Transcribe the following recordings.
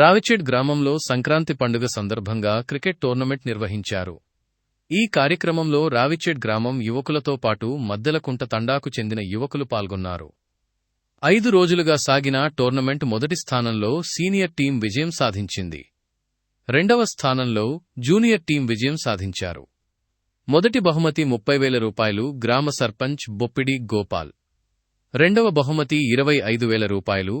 రావిచెడ్ గ్రామంలో సంక్రాంతి పండుగ సందర్భంగా క్రికెట్ టోర్నమెంట్ నిర్వహించారు. ఈ కార్యక్రమంలో రావిచెడ్ గ్రామం యువకులతో పాటు మద్దెలకుంట తండాకు చెందిన యువకులు పాల్గొన్నారు. 5 రోజులుగా సాగిన టోర్నమెంట్ మొదటి స్థానంలో సీనియర్ టీం విజయం సాధించింది. రెండవ స్థానంలో జూనియర్ టీం విజయం సాధించారు. మొదటి బహుమతి 30,000 రూపాయలు గ్రామ సర్పంచ్ బొప్పిడి గోపాల్, రెండవ బహుమతి 25,000 రూపాయలు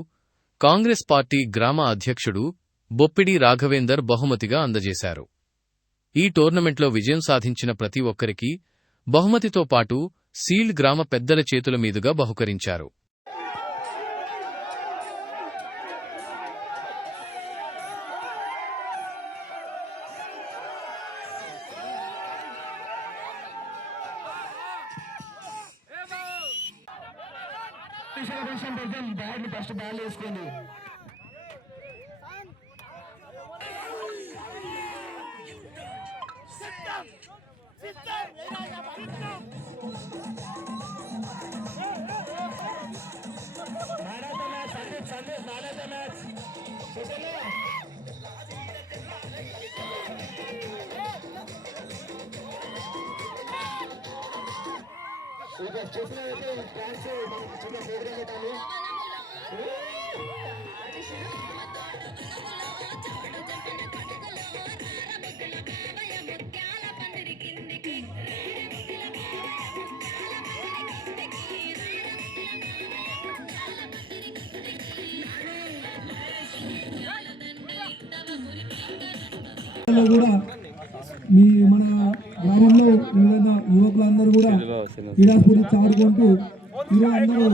కాంగ్రెస్ పార్టీ గ్రామ అధ్యక్షుడు బొప్పిడి రాఘవేందర్ బహుమతిగా అందజేశారు. ఈ టోర్నమెంట్లో విజయం సాధించిన ప్రతి ఒక్కరికి బహుమతితో పాటు సీల్డ్ గ్రామ పెద్దల చేతుల మీదుగా బహుకరించారు. ఫస్ట్ బాల్ వేసుకోండి. చెప్పినైతే ట్రాన్స్ మనకి చిన్న ప్రోగ్రామ్ పెట్టాలి. కూడా మన గ్రామంలో యువకులందరూ కూడా క్రీడా స్ఫూర్తి చాటుకుంటూ అందరూ